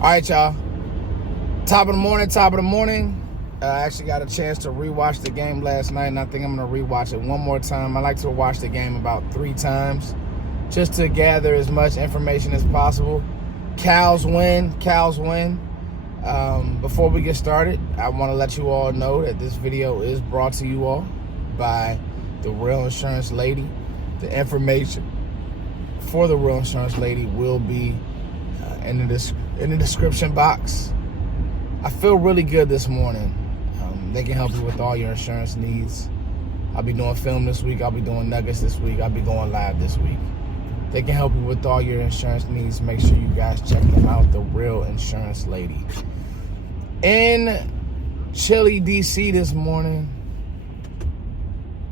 All right, y'all. Top of the morning. I actually got a chance to rewatch the game last night, and I think I'm going to rewatch it one more time. I like to watch the game about 3 times just to gather as much information as possible. Cows win. Before we get started, I want to let you all know that this video is brought to you all by the Real Insurance Lady. The information for the Real Insurance Lady will be in the description box. I feel really good this morning. They can help you with all your insurance needs. I'll be doing film this week. I'll be doing nuggets this week. I'll be going live this week. They can help you with all your insurance needs. Make sure you guys check them out, the Real Insurance Lady. In chilly DC this morning,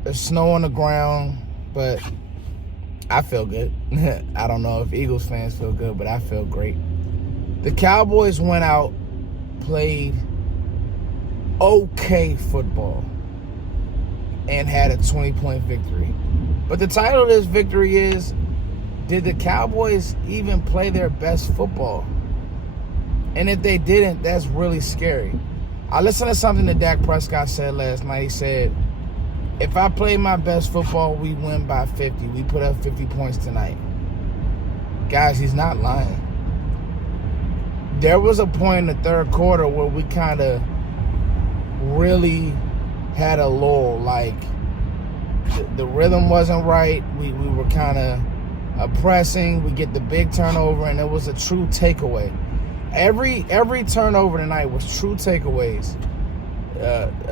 there's snow on the ground, but I feel good. I don't know if Eagles fans feel good, but I feel great. The Cowboys went out, played okay football, and had a 20-point victory. But the title of this victory is, did the Cowboys even play their best football? And if they didn't, that's really scary. I listened to something that Dak Prescott said last night. He said, if I play my best football, we win by 50. We put up 50 points tonight. Guys, he's not lying. There was a point in the third quarter where we kind of really had a lull. Like, the rhythm wasn't right. We were kind of oppressing. We get the big turnover, and it was a true takeaway. Every turnover tonight was true takeaways.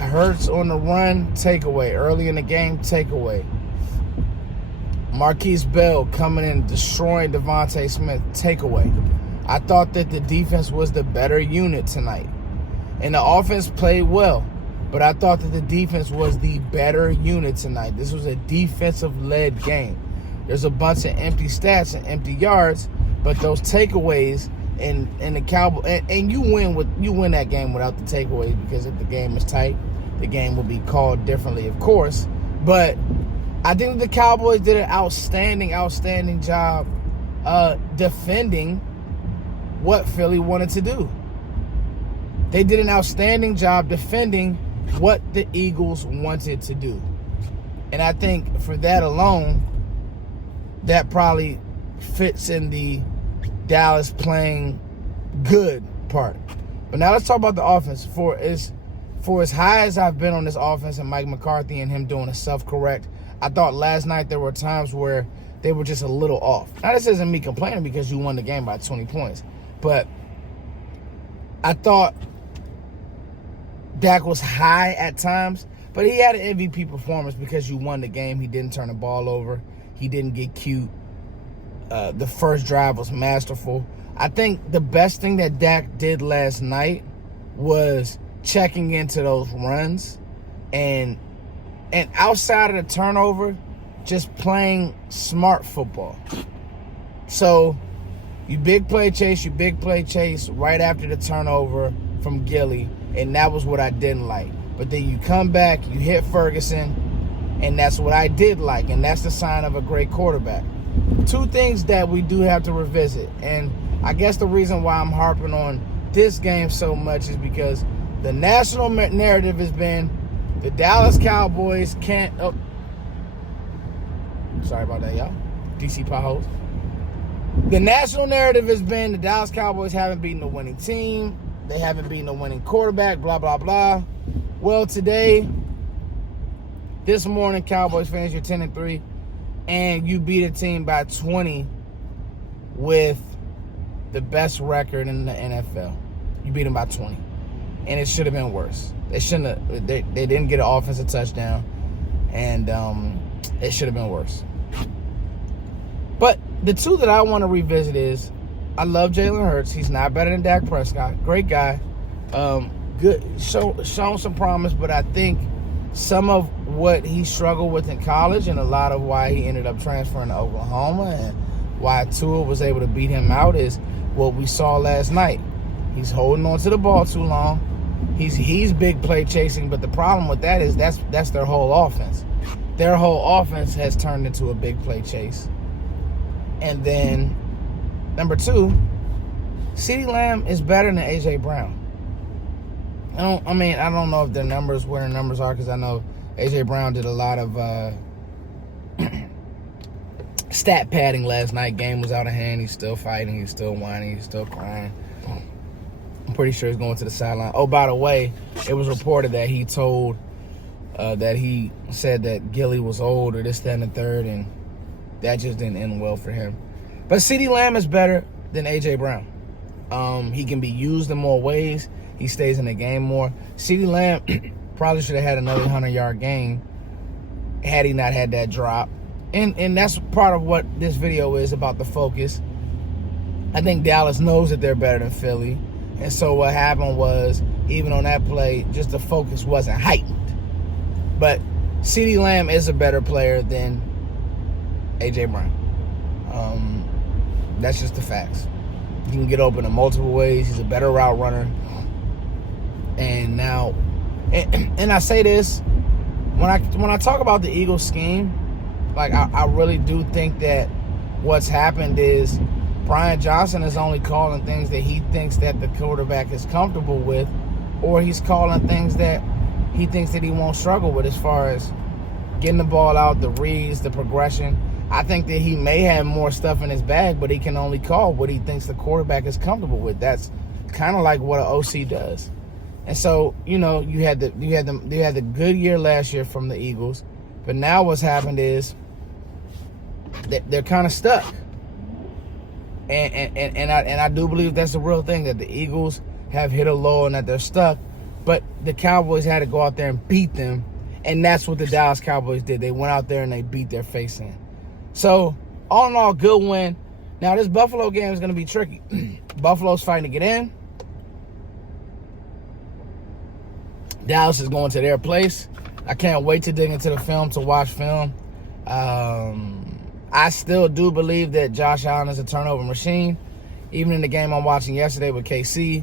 Hertz on the run, takeaway. Early in the game, takeaway. Marquise Bell coming in, destroying Devontae Smith, takeaway. I thought that the defense was the better unit tonight. And the offense played well, but I thought that the defense was the better unit tonight. This was a defensive-led game. There's a bunch of empty stats and empty yards, but those takeaways and the Cowboys, and you win that game without the takeaways, because if the game is tight, the game will be called differently, of course. But I think the Cowboys did an outstanding job defending what Philly wanted to do. They did an outstanding job defending what the Eagles wanted to do. And I think for that alone, that probably fits in the Dallas playing good part. But now let's talk about the offense. For as high as I've been on this offense and Mike McCarthy and him doing a self-correct, I thought last night there were times where they were just a little off. Now, this isn't me complaining because you won the game by 20 points. But I thought Dak was high at times, but he had an MVP performance because you won the game. He didn't turn the ball over. He didn't get cute. The first drive was masterful. I think the best thing that Dak did last night was checking into those runs and outside of the turnover, just playing smart football. So you big play chase right after the turnover from Gilly, and that was what I didn't like. But then you come back, you hit Ferguson, and that's what I did like, and that's the sign of a great quarterback. 2 things that we do have to revisit, and I guess the reason why I'm harping on this game so much is because the national narrative has been the Dallas Cowboys can't... Oh, sorry about that, y'all. DC potholes. The national narrative has been the Dallas Cowboys haven't beaten a winning team. They haven't beaten a winning quarterback, blah, blah, blah. Well, this morning, Cowboys fans, you're 10-3, and you beat a team by 20 with the best record in the NFL. You beat them by 20. And it should have been worse. They shouldn't have. They didn't get an offensive touchdown, and it should have been worse. But the 2 that I want to revisit is, I love Jaylen Herz. He's not better than Dak Prescott. Great guy. Good. Shown some promise, but I think some of what he struggled with in college and a lot of why he ended up transferring to Oklahoma and why Tua was able to beat him out is what we saw last night. He's holding on to the ball too long. He's big play chasing, but the problem with that is that's their whole offense. Their whole offense has turned into a big play chase. And then, number 2, CeeDee Lamb is better than A.J. Brown. I don't know if their numbers, where their numbers are, because I know A.J. Brown did a lot of stat padding last night. Game was out of hand. He's still fighting. He's still whining. He's still crying. I'm pretty sure he's going to the sideline. Oh, by the way, it was reported that he told, that he said that Gilly was old or this, that, and the third, and that just didn't end well for him. But CeeDee Lamb is better than A.J. Brown. He can be used in more ways. He stays in the game more. CeeDee Lamb probably should have had another 100-yard game had he not had that drop. And that's part of what this video is about, the focus. I think Dallas knows that they're better than Philly. And so what happened was, even on that play, just the focus wasn't heightened. But CeeDee Lamb is a better player than A.J. Brown. That's just the facts. He can get open in multiple ways. He's a better route runner. And now, and I say this, when I talk about the Eagles scheme, like I really do think that what's happened is Brian Johnson is only calling things that he thinks that the quarterback is comfortable with, or he's calling things that he thinks that he won't struggle with as far as getting the ball out, the reads, the progression. I think that he may have more stuff in his bag, but he can only call what he thinks the quarterback is comfortable with. That's kind of like what an OC does. And so, you know, you had the good year last year from the Eagles, but now what's happened is that they're kind of stuck. And I do believe that's the real thing, that the Eagles have hit a lull and that they're stuck. But the Cowboys had to go out there and beat them, and that's what the Dallas Cowboys did. They went out there and they beat their face in. So, all in all, good win. Now, this Buffalo game is going to be tricky. Buffalo's fighting to get in. Dallas is going to their place. I can't wait to dig into the film, to watch film. I still do believe that Josh Allen is a turnover machine. Even in the game I'm watching yesterday with KC,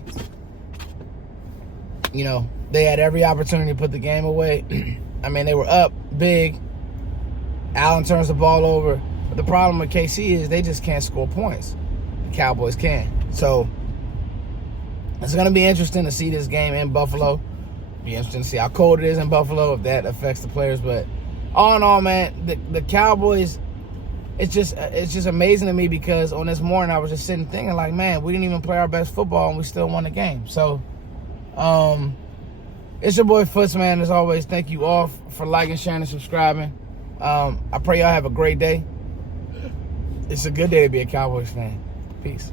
you know, they had every opportunity to put the game away. I mean, they were up big. Allen turns the ball over. But the problem with KC is they just can't score points. The Cowboys can. So, it's going to be interesting to see this game in Buffalo. Be interesting to see how cold it is in Buffalo, if that affects the players. But all in all, man, the Cowboys, it's just amazing to me, because on this morning I was just sitting thinking, like, man, we didn't even play our best football and we still won the game. So, it's your boy Foots, man. As always, thank you all for liking, sharing, and subscribing. I pray y'all have a great day. It's a good day to be a Cowboys fan. Peace.